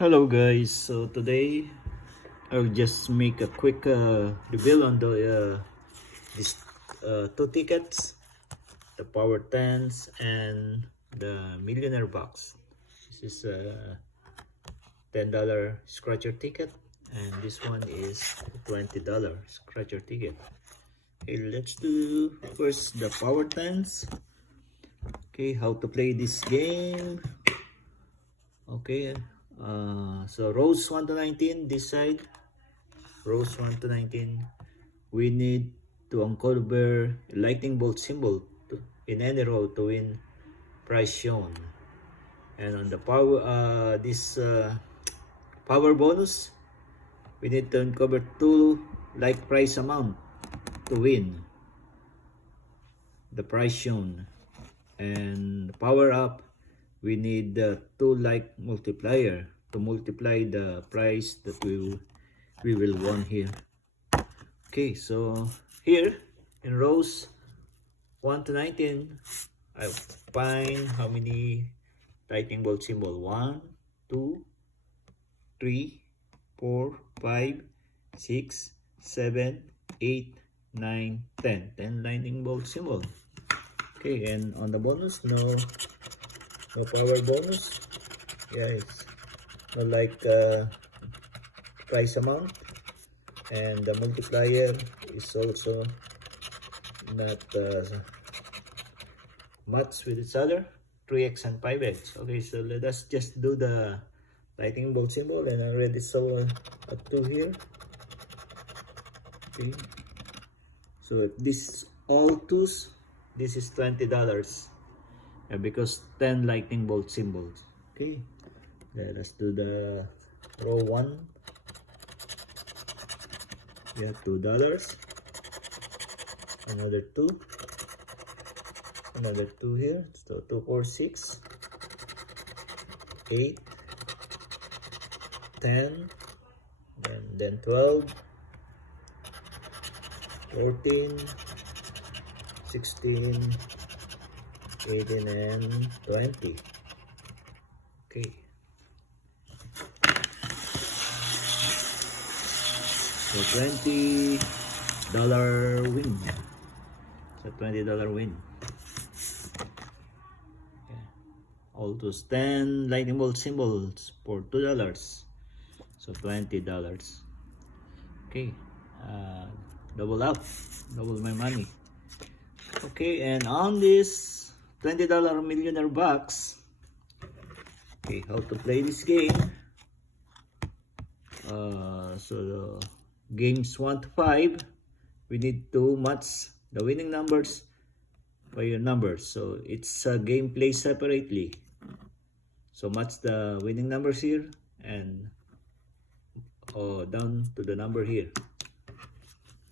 Hello guys, so today I'll just make a quick reveal on these two tickets, the Power Tens and the Millionaire Box. This is a $10 scratcher ticket and this one is $20 scratcher ticket. Okay, let's do first the Power Tens. Okay, how to play this game. Okay, so rows 1 to 19, this side, rows 1 to 19, we need to uncover a lightning bolt symbol in any row to win prize shown. And on the power bonus, we need to uncover 2 like prize amount to win the prize shown. And power up, we need the 2 like multiplier to multiply the price that we will won here. Okay, so here in rows 1 to 19, I find how many lightning bolt symbol. 1, 2, 3, 4, 5, 6, 7, 8, 9, 10. 10 lightning bolt symbol. Okay, and on the bonus, no power bonus. Yes, no like price amount, and the multiplier is also not match with each other, 3x and 5x. Okay, so let us just do the lightning bolt symbol, and I already saw a 2 here. Okay, so if this all 2s, this is $20, because 10 lightning bolt symbols. Okay, let us do the row 1. We have $2, another 2, another 2 here, so 2, 4, 6, 8, 10, and then 12, 14, 16, 18, and 20. Okay, so $20 win. So $20 win. Okay. All those 10 lightning bolt symbols for $2. So $20. Okay, double up, double my money. Okay, and on this $20 millionaire box, okay, how to play this game. So the games 1 to 5, we need to match the winning numbers by your numbers. So it's a game play separately. So match the winning numbers here and down to the number here.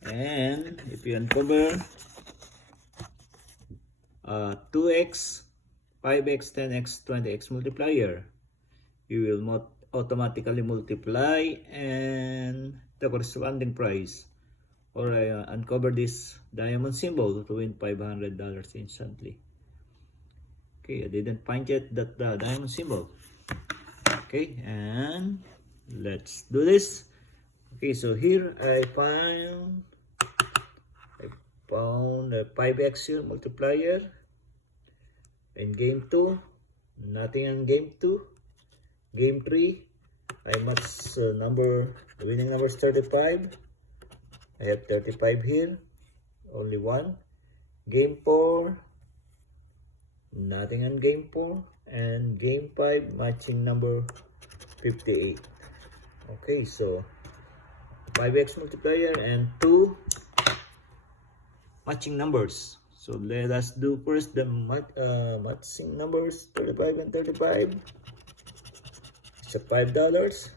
And if you uncover 2x, 5x, 10x, 20x multiplier, you will automatically multiply and the corresponding price. Or uncover this diamond symbol to win $500 instantly. Okay, I didn't find yet that the diamond symbol. Okay, and let's do this. Okay, so here I found a 5x here multiplier in game 2, nothing in game 2. Game 3, I match the winning number is 35. I have 35 here, only 1. Game 4, nothing on game 4. And game 5, matching number 58. Okay, so 5x multiplier and 2 matching numbers. So let us do first the matching numbers, 35 and 35. It's a $5.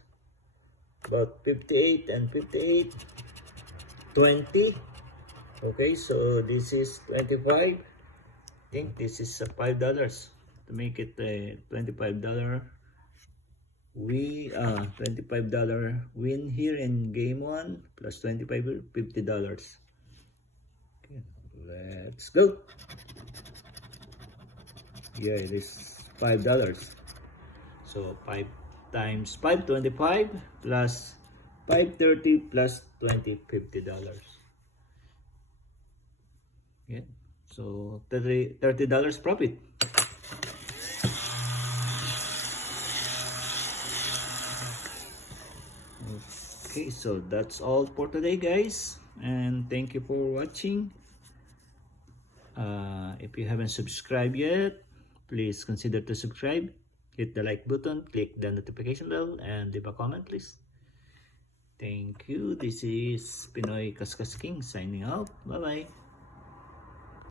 About 58 and 58, 20. Okay, so this is 25. I think this is a $5 to make it a $25. $25 win here in game 1 plus 25, $50. Okay, let's go. Yeah, it is $5. So 5 times 525 plus 530 plus 20, $50. Yeah. So $30 profit. Okay, so that's all for today, guys, and thank you for watching. If you haven't subscribed yet, please consider to subscribe. Hit the like button, click the notification bell, and leave a comment, please. Thank you. This is Pinoy Kaskas King signing out. Bye bye.